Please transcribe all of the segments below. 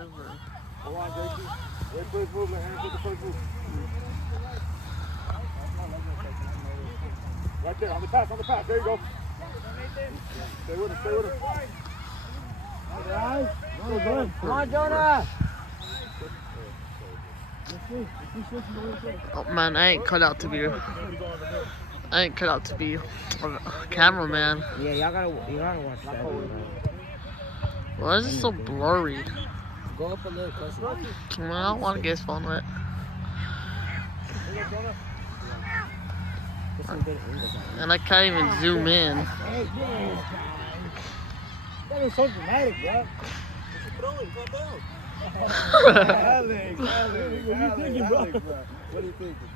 ever. Hold on, Gracie. Wait for his move. Let Aaron take the first move. Right there, on the pass. There you go. Stay with him. Guys, good. Come on, Jonah. Oh man, I ain't cut out to be a cameraman. Yeah, you gotta watch that. Why is it so blurry? Go up a little closer. I don't want to get his phone wet. And I can't even zoom in. That was so dramatic, bro. What you throwing? Calm down. Alex, what are you thinking, bro? What are you thinking?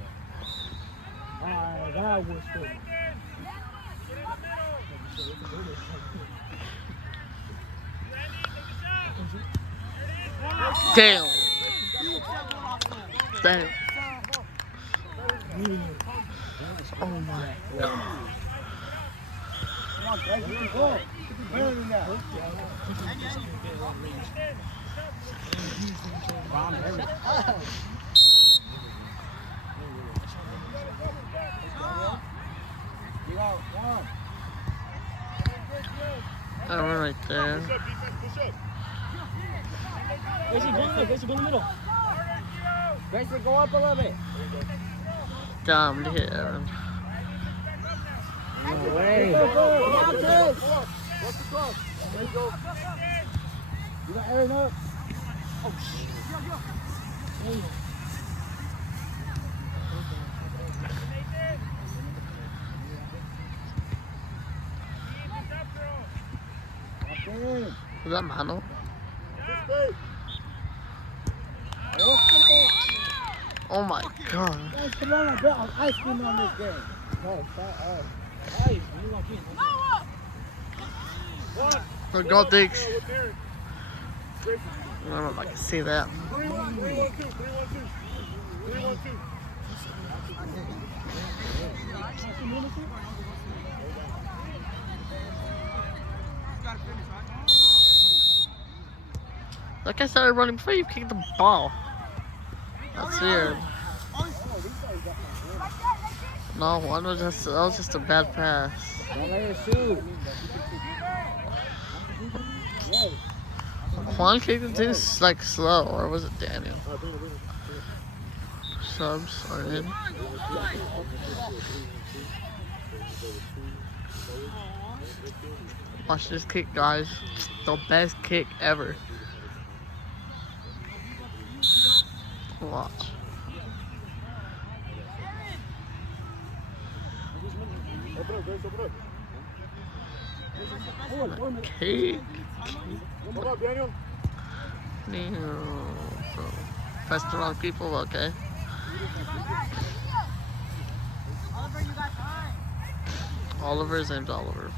That was funny. Damn. Oh my god. Come on, guys, you can go. Better than that. That one right there. Gracie, go in the middle. Gracie, go up a little bit. Damn, to hit Aaron. No way. Watch the cross. There you go. You got Aaron up. Oh, shit. Is that Mano? Oh my god. Come on, I bet I'm ice cream on this game. So go Diggs. I don't know if I can see that. 3-1-2. Like I started running before you kicked the ball. That's weird. No, that was just a bad pass. Don't let her shoot. Juan kicked it too like slow, or was it Daniel? Subs are in. Watch this kick, guys. The best kick ever. Watch. Cake. Come up, Daniel. Press the wrong people, okay. Oliver, you got time. Oliver's name's Oliver.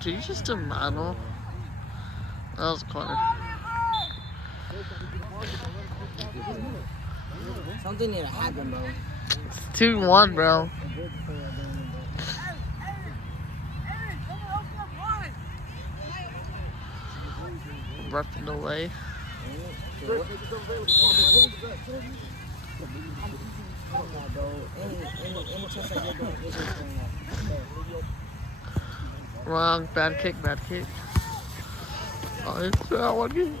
Did you just do Mano? That was a corner. Something need to happen, bro. It's 2-1, bro. Roughing away. Wrong, bad kick. Oh, it's that one kick.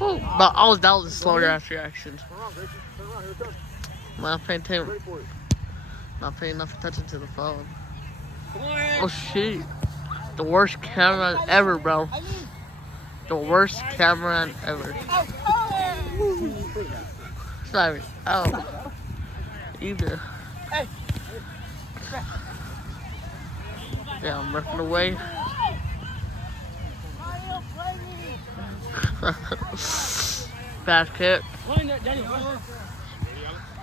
Oh, but that was a slow reaction. Not paying enough attention to the phone. Oh shit. The worst camera ever, bro. The worst camera ever. Sorry. Oh. Either. Yeah, I'm ripping away. Bad kick.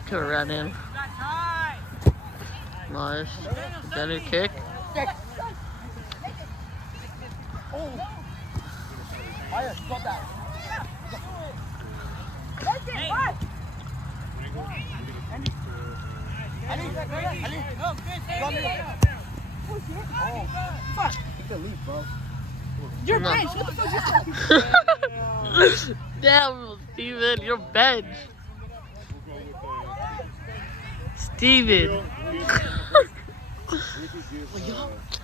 Could have ran in. Nice. Jenny kick. Fuck. Take the lead, bro. You're No. bench. What the fuck is this? Damn, Steven, you're bench. Steven.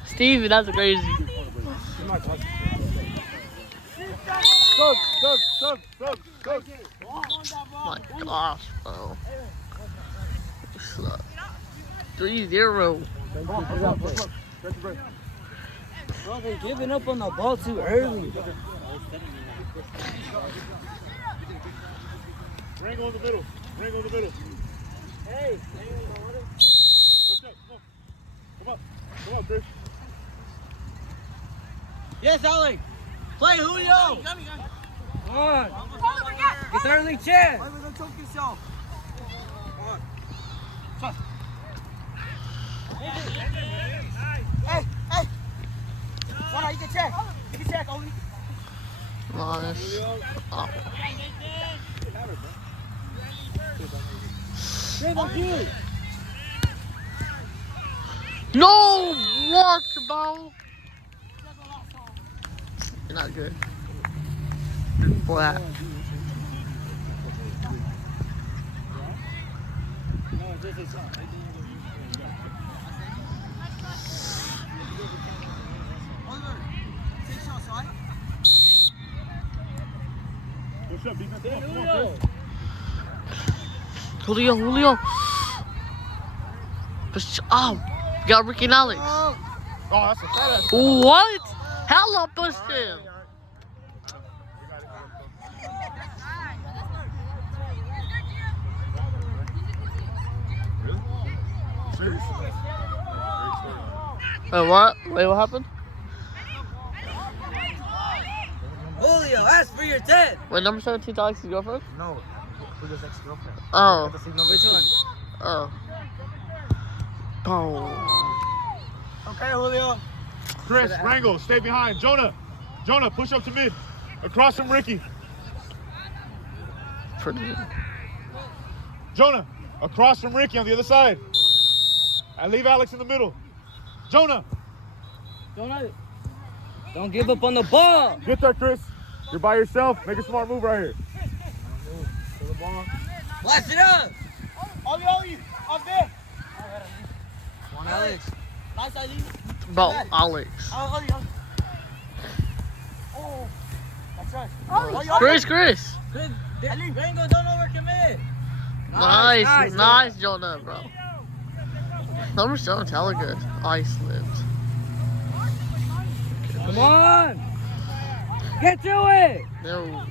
Steven, that's crazy. Sub. My gosh, bro. Suck. 3-0. Bro, they're giving up on the ball too early. Ring on the middle. Hey, Come on, Chris. yes, Alec. Play Julio. Come on. Get the early chance. Why don't choke yourself? Hey. Sana, you can check. Oli. Nice. Oh. No! What, bro? You're not good. Flat. Julio. Push up. You got Ricky and Alex. Oh, that's a fat ass. What? Hella pushed him. What? Wait, what happened? Julio, ask for your 10. Wait, number 17 Alex's girlfriend? No, Julio's ex-girlfriend. Oh. Which one? Oh. Oh. Okay, Julio. Chris, Rango, stay behind. Jonah, push up to mid. Across from Ricky. Pretty good. Jonah, across from Ricky on the other side. And leave Alex in the middle. Jonah. Don't give up on the ball. Get there, Chris. You're by yourself. Make a smart move right here. Blast it up. Oli. Up there. Come on, Alex. Nice, Ali. About Alex. Oli. Oh. That's right. Chris. Rango, don't overcommit. Nice, Jonah, bro. Number 7, Telegood. Iceland. Come on. Get to it. No.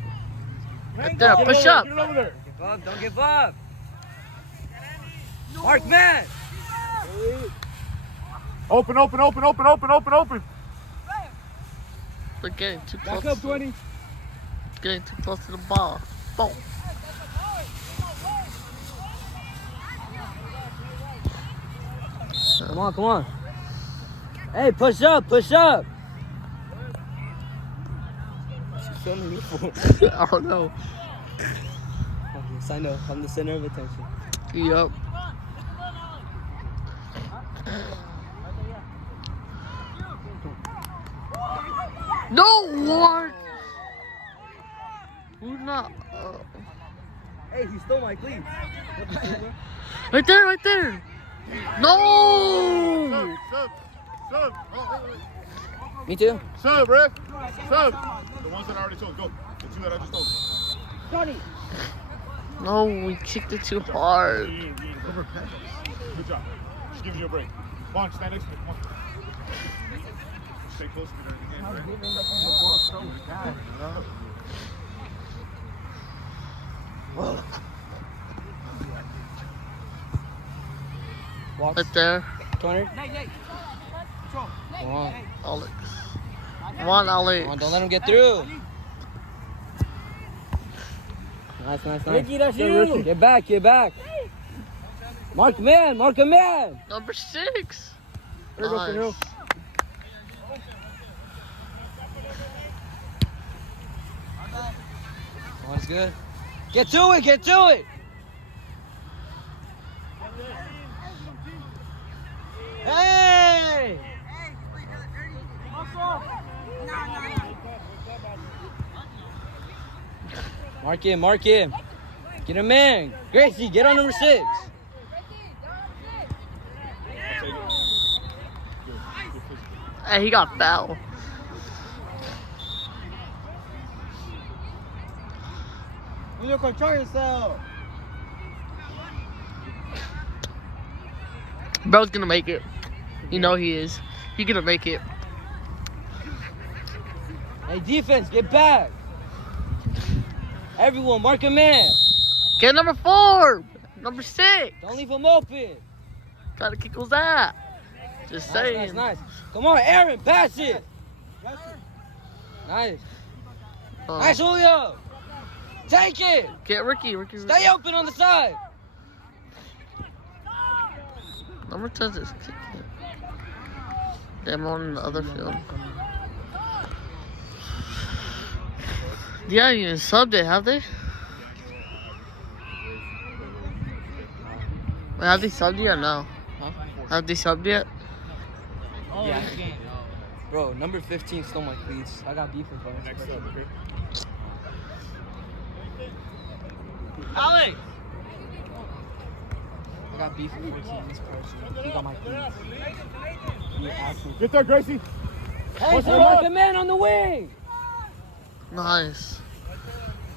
Right there, push up. Get it over there. Don't give up. Mark man. Open. They're getting too close. Back up, 20. Getting too close to the ball. Boom. Come on. Hey, push up. Filming me for? I don't know. Yes, I know. I'm the center of attention. Yup. No what? Who's not? Hey, he stole my cleats. Right there. No. Sub. Me too. Sub, Rick. Sub. The ones that I already told. Go. The 2 that I just told. No, we kicked it too hard. Good job. Just giving you a break. Come on, stand next to me. Come on. Stay close to me during the game, Walks. Right there. Corner. Come on, Alex. Come on, Alex. Come on, don't let him get through. Nice. Ricky, that's you. Get back. Mark a man. Number 6. There goes the hill. One's good. Get to it. Mark him. Get him in. Gracie, get on number 6. Hey, he got foul. You control yourself. Bro's gonna make it. You know he is. He gonna make it. Hey, defense, get back. Everyone, mark him in. Get number 4. Number 6. Don't leave him open. Gotta kick his ass. Just saying. Nice. Come on, Aaron, pass it. Nice. Nice, Julio. Take it. Get Ricky. Stay open on the side. Number 10 is kicking. Damn, on the other field. Yeah, you subbed it, have they? Wait, have they subbed yet or no? Huh? Have they subbed yet? Yeah, I can't. Bro, number 15 stole my cleats. I got beef with him. Next up, okay? Alex! I got beef with 14. This person. He got my cleats. He actually... Get there, Gracie. Hey, mark a man on the wing! Nice.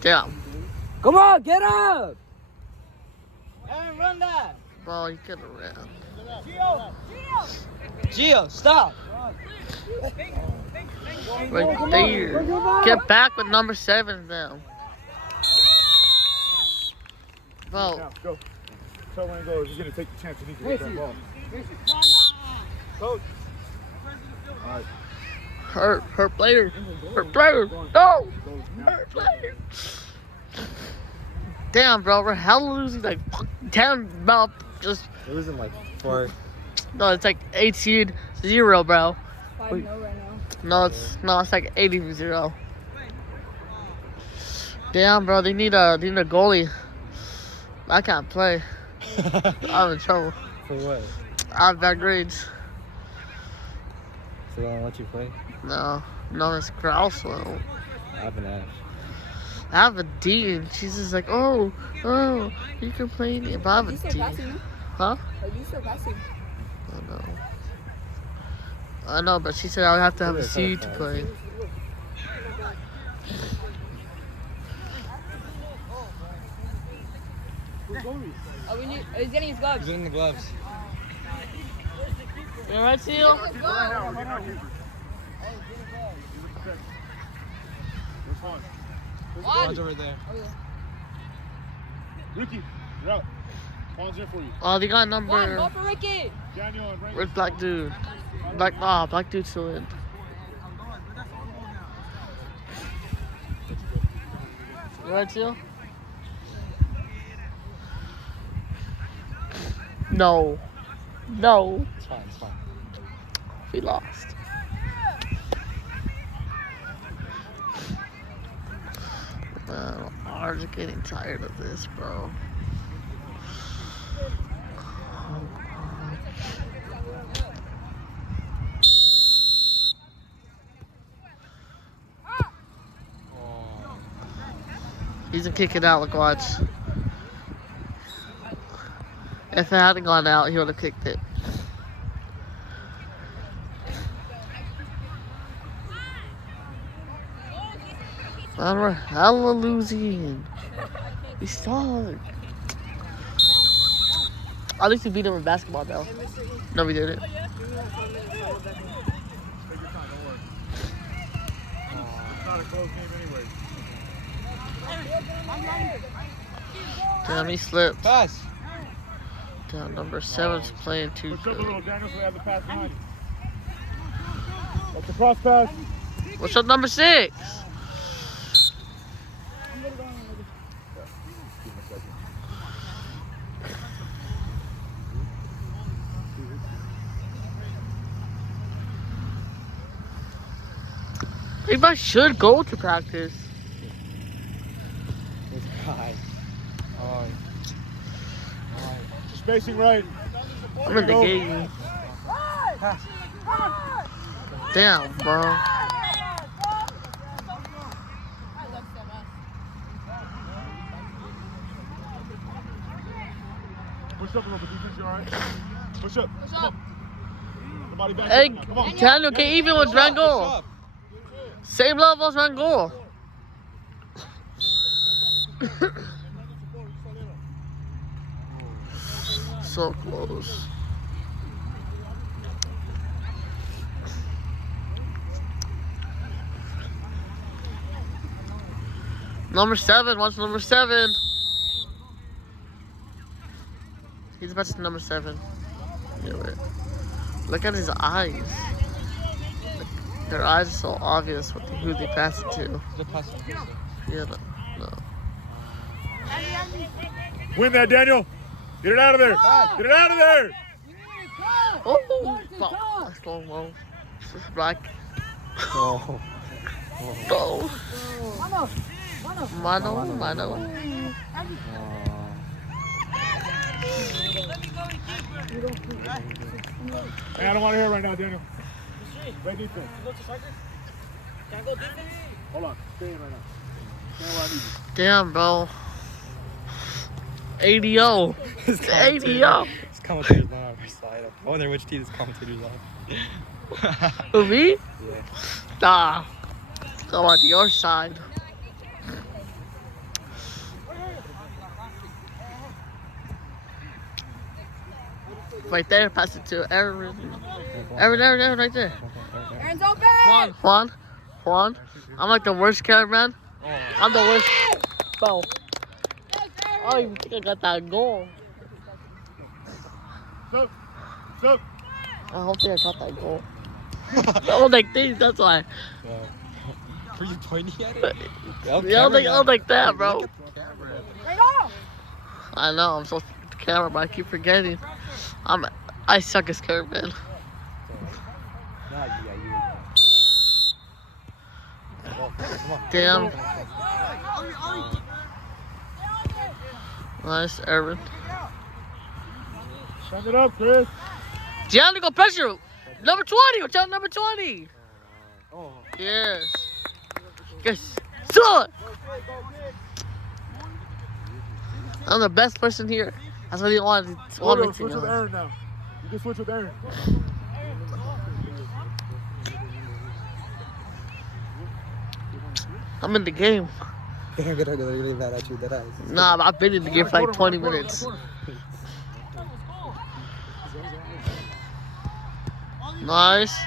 Damn. Come on, get up! Aaron, run that. Bro, you could have ran. Gio, stop! Right there. Get back with number 7 now. Bro, Now, go. Tell when he goes. He's going to take the chance. He needs to get that ball. Coach. All right. hurt player. Hurt player. No! Hurt player. Damn, bro. We're hella losing like 10 about just. We're losing like 4. No, it's like 18-0, bro. 5-0 right now. No, it's like 80-0. Damn, bro. They need a goalie. I can't play. I'm in trouble. For what? I have bad grades. So they don't let you play? No, it's Kraus. Well, I have an F. I have a D, and she's just like, oh, you can play me, but I have Are you a still D. passing? Huh? Are you still passing? I know, but she said I would have to have a C to play. Oh, he's getting his gloves. He's getting the gloves. You alright, Seal? One's over there. Ricky, you're out. Ball's here for you. Oh, they got One, number. go for Ricky. Daniel and Ray. Where's Black Dude? Black Dude's still in. You alright, Seal? No. It's fine. We lost. Man, I'm just getting tired of this, bro. He's gonna kick it out, look, watch. If it hadn't gone out, he would have kicked it. Man, we're hella losing. We suck. At least we beat him in basketball, though. No, we didn't. Take your time, don't worry. It's not a close game anyway. Damn, he slipped. Pass. Damn, number 7's playing too Push up a good. little, Daniel, so we have the pass behind you. That's the cross pass. What's up, number 6? Maybe I should go to practice. This guy. Oh. Spacing right. I'm in the game. Damn, bro. Push up a little bit, defense, you all right? Push up. Come on. The body back. Hey, Come on. Daniel, get even with Rangel. Same level as Rangel. So close. Number 7, what's number 7? He's about to number 7. Yeah, wait. Look at his eyes. Their eyes are so obvious with who they pass it to. Yeah, no. Win that, Daniel. Get it out of there. Get it out of there. Oh, that's so low. This is black. Oh. Go. Mano. Hey, I don't want to hear it right now, Daniel. Play defense. Can I go defense? Hold on. Stay in right now. Stand where I need you. Damn, bro. ADO. It's ADO. This commentator's not on my side. I wonder which team this commentator's on. Who, me? Yeah. Nah. I'm on your side. Right there, pass it to Aaron. Aaron, right there. Aaron's open! Juan. I'm like the worst cameraman. I'm the worst. Bro. I don't even think I got that goal. Stop. I don't think I got that goal. I was like this, that's why. Were you pointing at it? Yeah, I was like that, bro. Right off! I know, I'm so the camera, but I keep forgetting. I suck as cameraman. Damn. Nice, Aaron. Send it up, Chris. Gianni, go pressure. Number 20. Watch out, number 20. Oh. Yes. Yes. Son. I'm the best person here. That's what he wanted. Switch with Aaron now. You can switch with Aaron. I'm in the game. They're gonna get really mad at you, that eyes. Nah, but I've been in the game for like 20 minutes. Nice.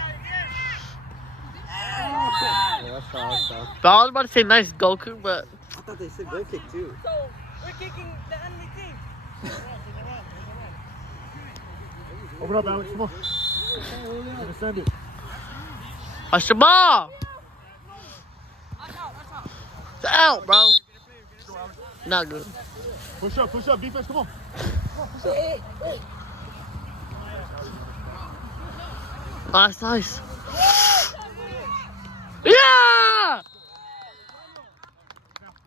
But I was about to say nice Goku, but I thought they said goal kick too. So, we're kicking the enemy team. Open up, Alex. Come on. You're gonna send it. watch the ball. It's out, bro. Not good. Push up, defense. Come on. Nice. Yeah!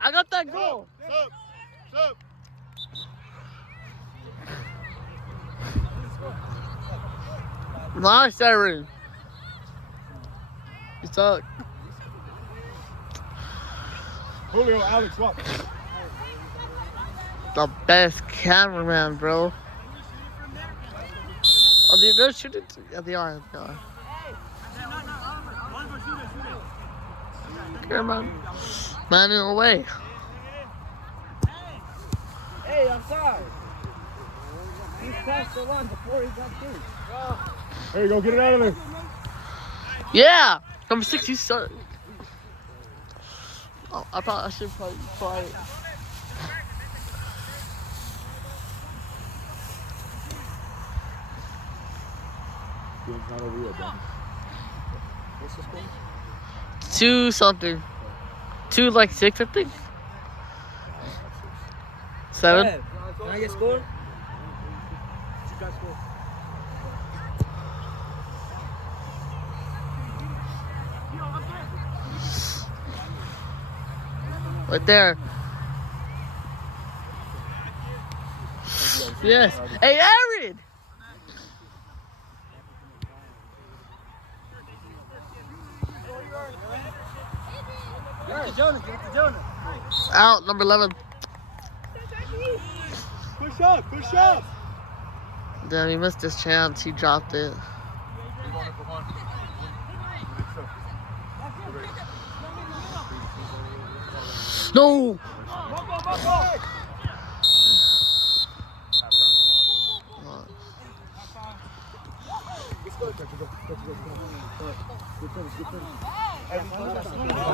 I got that goal. Stop. Nice, Aaron. You suck. Julio, Alex, what? The best cameraman, bro. Oh, they're shooting. Yeah, they are. Cameraman. Man in the way. Hey, I'm sorry. He passed the one before he got through. There you go, get it out of there. Yeah! Number 6, you suck. Oh, I should probably try it. Game's not over yet, Dennis. 2 something. 2 like 6, I think. 7. Can I get scored? You guys score. Right there. Yes. Hey, Aaron! Get the Jonah. Out, number 11. Push up. Damn, he missed his chance. He dropped it. No!